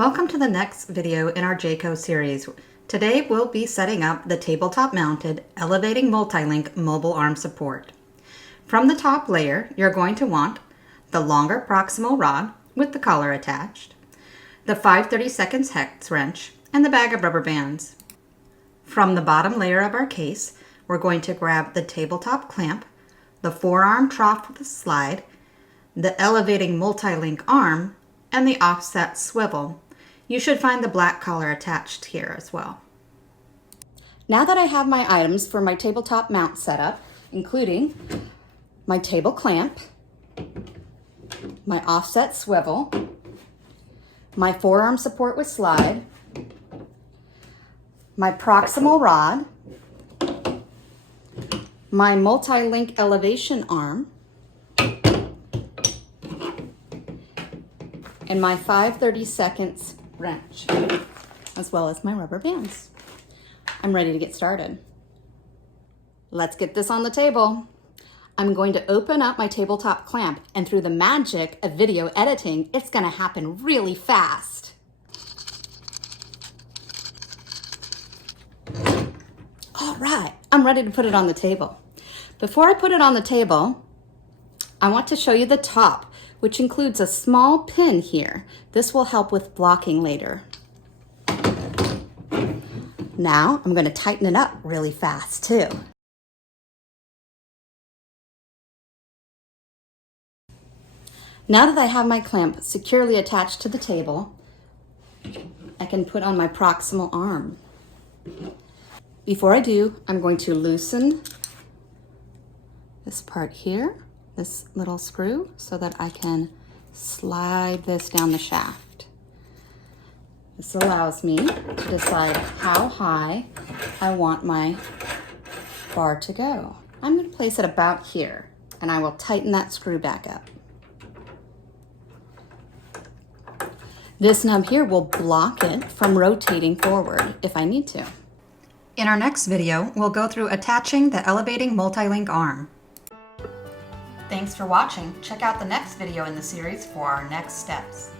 Welcome to the next video in our Jaeco series. Today we'll be setting up the tabletop mounted elevating multi-link mobile arm support. From the top layer, you're going to want the longer proximal rod with the collar attached, the 5/32 hex wrench, and the bag of rubber bands. From the bottom layer of our case, we're going to grab the tabletop clamp, the forearm trough with a slide, the elevating multi-link arm, and the offset swivel. You should find the black collar attached here as well. Now that I have my items for my tabletop mount setup, including my table clamp, my offset swivel, my forearm support with slide, my proximal rod, my multi-link elevation arm, and my 5/32 wrench, as well as my rubber bands. I'm ready to get started. Let's get this on the table. I'm going to open up my tabletop clamp, and through the magic of video editing, it's going to happen really fast. All right, I'm ready to put it on the table. Before I put it on the table, I want to show you the top, which includes a small pin here. This will help with blocking later. Now I'm going to tighten it up really fast too. Now that I have my clamp securely attached to the table, I can put on my proximal arm. Before I do, I'm going to loosen this part here, this little screw, so that I can slide this down the shaft. This allows me to decide how high I want my bar to go. I'm going to place it about here, and I will tighten that screw back up. This nub here will block it from rotating forward if I need to. In our next video, we'll go through attaching the elevating multi-link arm. Thanks for watching. Check out the next video in the series for our next steps.